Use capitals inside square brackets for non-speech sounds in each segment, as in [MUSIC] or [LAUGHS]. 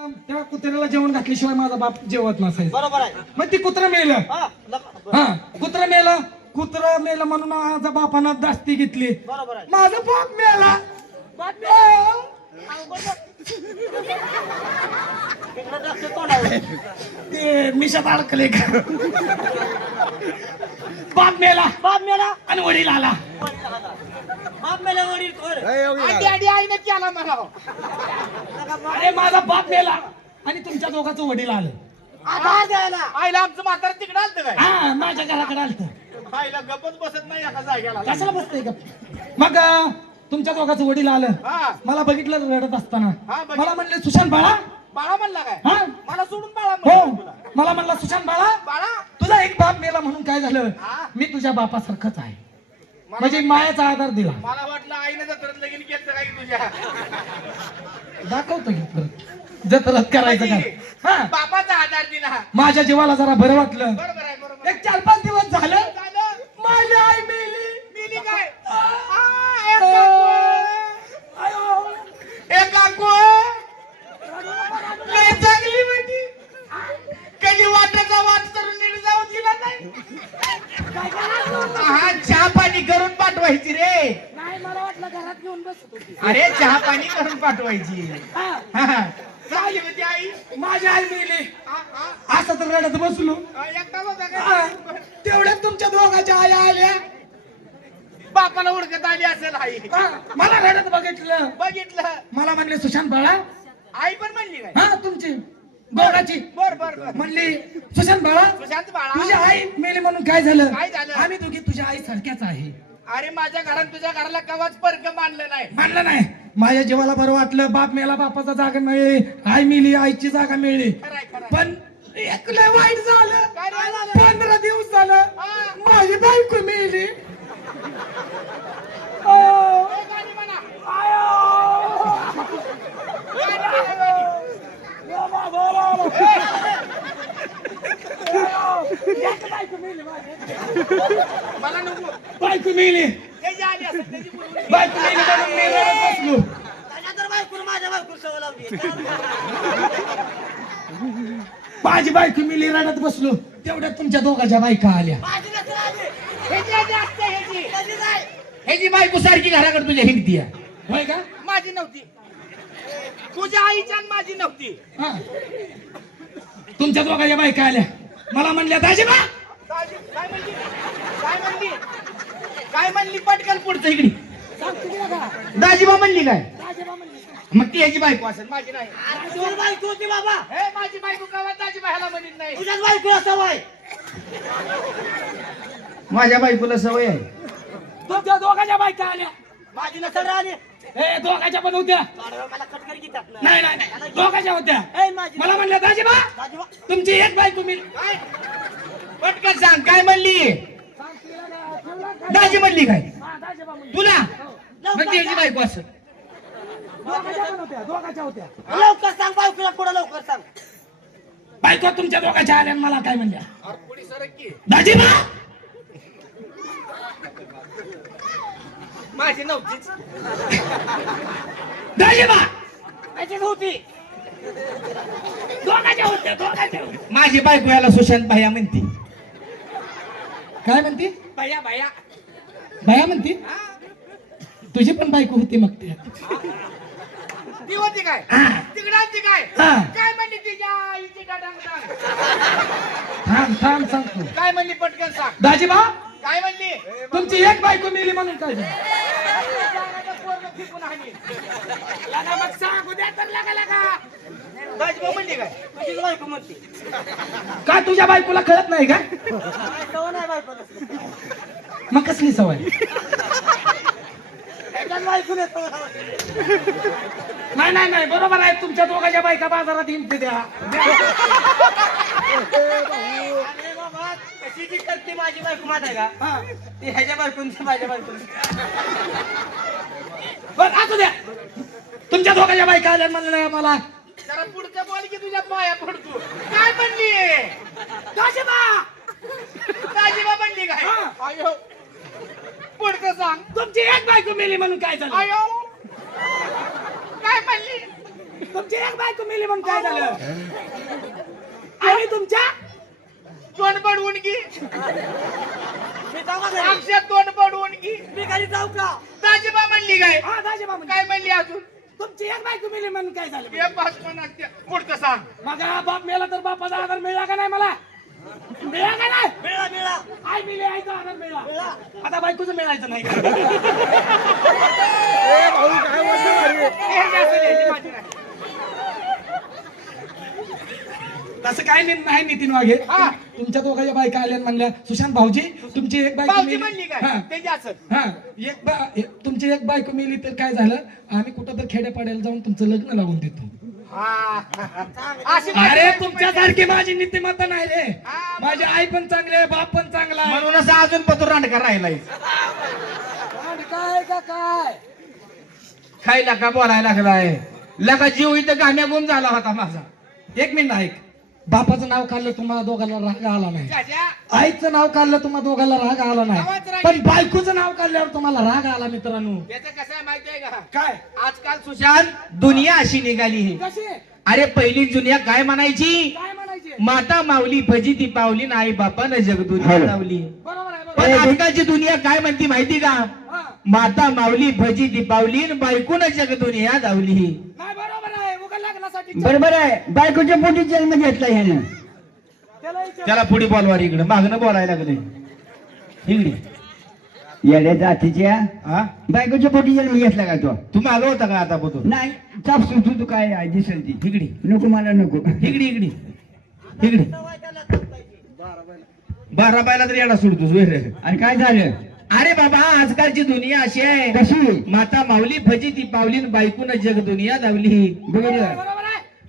त्या कुत्र्याला जेवण घातल्याशिवाय माझा बाप जेवत नसायचं. बरोबर आहे. मग ती कुत्रा मेलं. हा लग- हा कुत्रा मेलं. कुत्रा मेलं म्हणून माझा बापानं दास्ती घेतली. बरोबर आहे. माझा बाप मेला. तिकडं डॉक्टर तोंडावर. ते मिशात अडकले. का बाप मेला. बाप मेला. आणि वडील आला. बाप मेला वडील कोण? आधी आधी आईने केला मला बाप- अरे माझा बाप मेला. आणि तुमच्या दोघांचं वडील आलं. आधार द्यायला आईला आमचं म्हातारा तिकडे आलतं काय? हा माझ्या घराकडे आलत. आईला गपच बसत नाही एका जागेला. कशाला बसतंय का मग तुमच्या दोघांचं वडील आलं. हा. मला बघितलं रडत असताना. हा. मला म्हणले सुशांत बाळा. बाळा म्हणला काय? हा. मला सोडून बाळा हो. मला म्हणला सुशांत बाळा. बाळा? तुझा एक बाप मेला म्हणून काय झालं? हा? मी तुझ्या बापासारखंच आहे. म्हणजे मायाचा आधार दिला. मला वाटलं आईने जत्रत लगीन केलं काय तुझ्या? दाखवतो की परत. जत्रात करायचं म्हणजे का हा. बापाचा आधार दिला. माझ्या जीवाला जरा बरं वाटलं. बरोबर आहे बरोबर एक चार पाच दिवस झालं झालं माझी आई मेली मिली काय आ, एक काकू. आयो. एक काकू लय चांगली होती कधी वाटाचा वाट करून नीट जाऊ दिला नाही हा चहा पाणी करून पाठवायची रे. नाही मला वाटलं घरात घेऊन बसत होती अरे चहा पाणी करून पाठवायची. हा. चांगली होती आई. माझी आई मेली. आ, आ, असं तर रडत बसलो. आ, होता हा. तेवढ्यात तुमच्या दोघांच्या आया आल्या. बापाला उडकत आली असेल आई. हा. मला रडत बघितलं. बघितलं. मला म्हणले सुशांत बाळा. आई पण म्हणली काय? हा तुमची दोघाची बर बर बर. म्हणली सुशांत बाळा सुशांत तुझी बाळा आई मेली म्हणून काय झालं? काय झालं? आम्ही दोघी तुझ्या आई सारख्याच आहे. अरे माझ्या घरात तुझ्या घराला कवाच परक मानलं नाही. मानलं नाही. माझ्या जीवाला बरं वाटलं. बाप मेला बापाचा जागा मिळली. आई मिली आईची जागा मिळली. खरंय खरंय. पण एक लय वाईट झालं. काय रे? झालं? पंधरा दिवस झालं. हा. माझी बायको ए, गाणी म्हणा. मला नको बायको मेली त्याची आली असेल त्याची मुलगी. बायको मेली म्हणून मी रडत बसलो. त्याच्या तर बायकोनं माझ्या बायकोला सवय लावली माझी बायको मिली रडत बसलो. तेवढ्यात तुमच्या दोघांच्या बायका आल्या. माझी नसलं आली. ह्याची आली असते ह्याची कधी जाय? ह्याची बायको सारखी घराकडे तुझ्या हिंडती होय का? माझी नव्हती. तुझ्या आईच्या आणि माझी नव्हती. हा. तुमच्या दोघांच्या बायका आल्या. मला म्हणल्या दाजीबा दाजी, काय म्हणली? काय म्हणली? काय म्हणली पटकन पुढचं इकडे? दाजीबा म्हणली काय? मग ती ह्याची बायको असेल माझी नाही. तुझी बायको होती बाबा. हे माझी बायको कावा दाजीबा ह्याला म्हणत नाही. तुझ्याच बायकोला सवय माझ्या बायकोला सवय आहे. तुमच्या दोघांच्या बायका आल्या. माझी नसल आली हे दोघांच्या पण होत्या. मला कटकरी की. नाही नाही नाही. दोघांच्या होत्या. ए, माझी मला म्हणल्या दाजीबा. तुमची एक बायको मी. काय? पटकन सांग काय म्हणली? दाजी म्हणली काय? तुला? मग ती ह्याची बायको होत्या लवकर सांग बायकोला पुढे लवकर सांग. बायको तुमच्या दोघांच्या आल्या आणि मला काय म्हणल्या? की. दाजीबा! माझी नव्हतीच. दाजीबा! माझीच होती दोघांच्या होत्या दोघांच्या होत्या. माझी बायको याला सुशांत भाया म्हणते. काय म्हणती? भैया भैया. बाया म्हणती? तुझी पण बायको होती मग ते. ती होती काय. तिकडे आलती काय. काय म्हणली तिच्या आईची? थांब थांब सांगतो. काय म्हणली पटकन सांग. दाजीबा काय म्हणली? तुमची एक बायको मिली म्हणून काय फेकून मग सांग उद्या तर लगा लगा. दाजीबा म्हणली काय? बायको म्हणते. तुझ्या बायकोला कळत नाही का? काय सवय नाही बायकोला. मग कसली सवय? सवय लावली. नाही नाही नाही बरोबर आहे. तुमच्या दोघांच्या बायका बाजारात हिंमते द्या. अरे बाबा कशी जी करते माझी बायको माहिती आहे का? हा. ती ह्याच्या बायकोन ती माझ्या बायकोन बरं असू द्या. तुमच्या दोघांच्या बायका आल्या म्हणलं मला जरा पुढचं बोल की तुझ्या पाया पडतो काय म्हणली? दाजीबा दाजीबा म्हणली काय? आयो. पुढचं सांग. तुमची एक बायको मिली म्हणून काय झालं? आयो. काय म्हणली? तुमची एक बायको मिली म्हणून काय झालं? आणि तुमच्या? तोंड पडवून की मी जाऊ का घरी? तोंड पडवून की मी घरी जाऊ का? दाजीबा म्हणली काय? हा दाजीबा म्हणजे काय म्हणली अजून? तुमची एक बायको मिली म्हणून काय झालं हे पाच पण असते पुढचं सांग. माझा बाप मेला तर बापाचा आधार मिळाला का नाही मला? मिळाला का नाही? मिळा मिळा आई मिली आईचा आधार मिळाला. आता बायकोचं मिळायचं नाही. हे माझी नाही. तसं काय नाही नाही नितीन वाघे. हा. तुमच्या दोघांच्या बायका आल्या आणि म्हणल्या सुशांत भाऊजी तुमची एक बायको भाऊजी मिली- म्हणली हा. काय त्याची असत हा. एक बा- ए- तुमची एक बायको मिली तर काय झालं? आम्ही कुठं तर खेड्यापाड्याला जाऊन तुमचं लग्न लावून देतो. अशी अरे बायको तुमच्यासारखी माझी नीतिमत्ता नाही रे. हा, माझी आई पण चांगली आहे बाप पण चांगला आहे. म्हणूनच अजून पतूर रांडका राहिलाय काय का काय? खायला का बोलायला लागलाय? लका जीव इथं गाण्या गुण झाला होता माझा. एक मिनिट ऐक. बापाचं नाव काढलं तुम्हाला दोघांना राग आला नाही. आईचं नाव काढलं तुम्हाला दोघांना राग आला आवाज नाही राग पण बायकोचं नाव काढल्यावर तुम्हाला राग आला मित्रांनो. त्याचं कसं आहे माहितीये का? काय? आजकाल सुशांत दुनिया अशी निघाली आहे. कशी? अरे पहिली दुनिया काय म्हणायची? काय म्हणायचे? माता माऊली भजी ती पावली आई बापानं जग दुनिया लावली. बरोबर आहे पण आजकालची दुनिया काय म्हणती माहिती का? हा. माता माऊली भजी ती पावली बायकून जग दुनिया धावली नाही बरोबर बरोबर आहे. बायकोच्या पोटी जन्म घेतला ह्यानं. त्याला विचार- त्याला पुढे बोलवा इकडे. मागणं बोलायला लागले. इकडे. येड्या जातीच्या? हा बायकोच्या पोटी जन्म घेतला का तो? तू मागं होता का आता बघतो नाही. चाप सुटू तू काय आहे, दिसेल ती. इकडे. नको मला नको. इकडे इकडे. इकडे. बारा बायला तरी येडा सोडतोस वेर आणि काय झालं? अरे बाबा आजकालची दुनिया अशी आहे. कशी? माता माऊली भजी ती पावली बायकून जग दुनिया धावली. बरोबर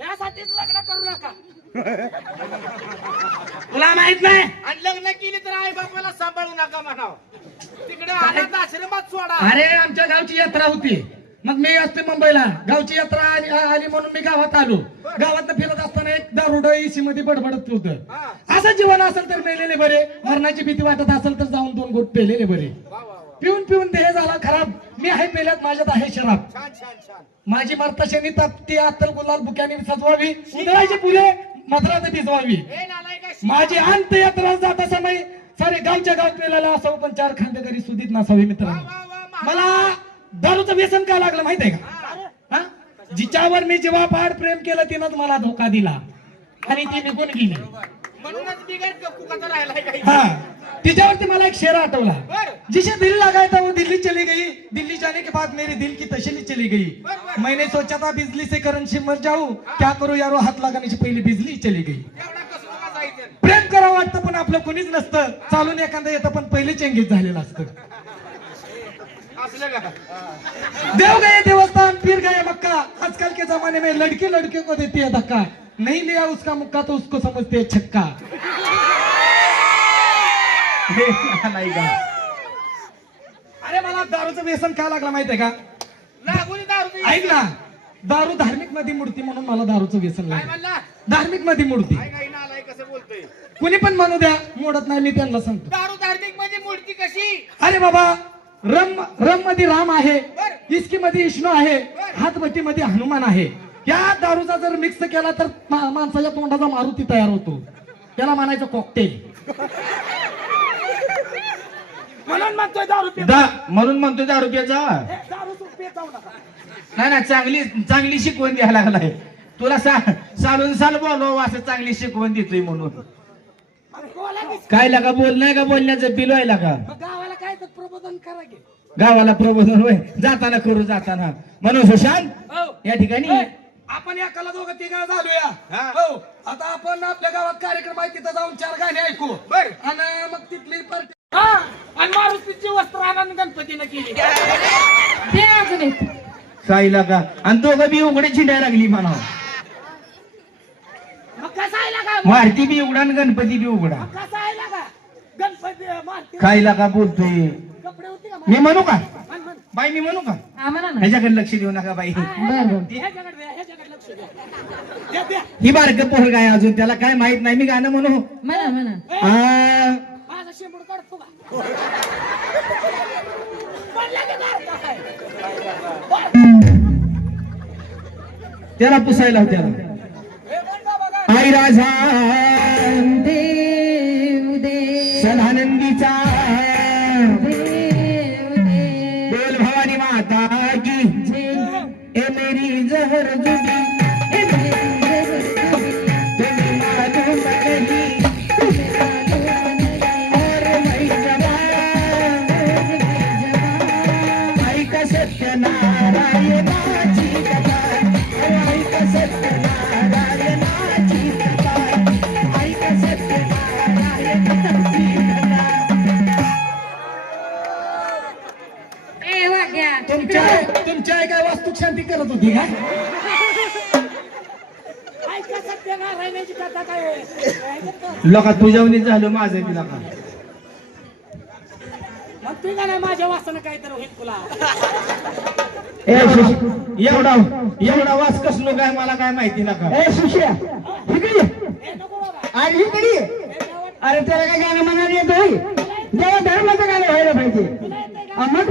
यासाठीच लग्न करू नका. [LAUGHS] तुला माहीत नाही? आणि लग्न केली तर आई बापाला सांभाळू नका म्हणाव. तिकडे अनाथ आश्रमात सोडा. अरे आमच्या गावची यात्रा होती. मग मी असते मुंबईला. गावची यात्रा आली आली म्हणून मी गावात आलो. गावात फिरत असताना एक दारुड एसी मध्ये बडबडत होतं. असं जीवन असेल तर मेलेले बरे. मरणाची भीती वाटत असेल तर जाऊन दोन गोट पेलेले बरे. पिऊन पिऊन देह झाला खराब. मी आहे पेल्यात माझ्यात आहे शराब. माझी मर्तशनी तापती अत्तल गुलाल बुक्याने सजवावी. उधळायची फुले मधरात भिजवावी. माझी अंत यात्रा जाता समय सारे गावच्या गाव पेलेला असावं पण चार खांदेकरी सुधीत नसावे मित्रांनो. मला दारूचं व्यसन का लागलं माहितीये का? हा? जिच्यावर मी जेव्हा प्रेम केलं तिनं मला धोका दिला. आणि ती निघून गेली. हा. तिच्यावरती मला एक शेर आठवला. जिसे दिल लगाया था वो दिल्ली चली गई. दिल्ली जाने के बाद मेरे दिल की तशली चली गई. मैंने सोचा था बिजली से करंट से मर जाऊं. क्या करू यारो हात लगाने से पहिले बिजली चली गई. प्रेम करावं वाटतं पण आपलं कोणीच नसतं. चालून एखादं येतं पण पहिले चेंगीत झालेलं असतं. का देव गए देवस्थान फिर गए मक्का आजकल के जमाने में लड़की लड़के को देती है धक्का नहीं लिया उसका मुक्का तो उसको समझते है छक्का. अरे मला दारूचं व्यसन काय लागलं माहितीये का. ऐक ना. दारू धार्मिकमध्ये मूर्ती म्हणून मला दारूचं व्यसन लागलं. धार्मिकमध्ये मूर्ती. कुणी पण म्हणू द्या मोडत नाही मी त्यांना सांगतो. दारू धार्मिकमध्ये मूर्ती कशी? अरे बाबा रम रममध्ये राम आहे इस्की मध्ये विष्णू आहे हातभट्टी मध्ये हनुमान आहे. या दारूचा जर मिक्स केला तर माणसाच्या तोंडाचा मारुती तयार होतो. त्याला म्हणायचं कॉकटेल म्हणून म्हणतोय दारू पे दा म्हणून म्हणतोय दारू तू पे जाऊ नका. नाही ना चांगली चांगली शिकवण द्यायला लागलाय. तुला सा चालून साल बोलव असं चांगली शिकवण देतोय म्हणून. बोला की. काय लागा बोल नाही का बोलण्याचं? बिल मग गावाला तर प्रबोधन करा की. गावाला प्रबोधन होय. जाताना करू जाताना. म्हणून सुशांत हो. या ठिकाणी. ए, आपण एकाला दोघं तिघा झालोया. हो. आता आपण आपल्या गावात कार्यक्रम आहे तिथं जाऊन चार गाणे ऐकू. बर. आणि मग तिथली पार्टी हा. आणि मारुतीची वस्त्र आनंद गणपतीनं केली. साईला का? आणि दोघं बी उघडे चिंडायला लागली म्हणा मग कसा आहे लागा मारती बी उघडा आणि गणपती बी उघडा. मग कसा मारती खायला का बोलतोय? मी म्हणू का. बाई मी म्हणू का? आम्हाला ना. ह्याच्याकडे लक्ष देऊ नका बाई. ही बारक पोर काय अजून त्याला काय माहीत नाही. मी गाणं म्हणू. आ. त्याला पुसायला हो त्याला आई राजा. वाग्या तुमच्या तुमच्या आई काय वास्तू शांती करत होती का? ऐका सत्यनारायणाची कथा काय आहे? लोका झालं माझं तिला का मग तू का नाही माझ्या वासना काय तर होईल तुला? ए सुश- एवढा एवढा वास कसलो काय मला काय माहिती नका. ए सुशिया इकडे ये. ए, नको बाबा. अरे इकडे ये. अरे त्याला काय गाणं म्हणायला येत होय जेव्हा धर्माचं गाणं व्हायला पाहिजे. हा, मग?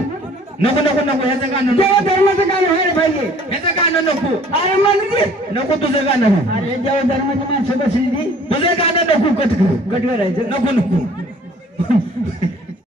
नको नको नको ह्याचं गाणं नको जेव्हा धर्माचं गाणं व्हायला पाहिजे ह्याचं गाणं नको अरे म्हणजे नको तुझं गाणं अरे जेव्हा धर्माची माणसं बसली ती तुझं गाणं नको कट करू करायचं नको नको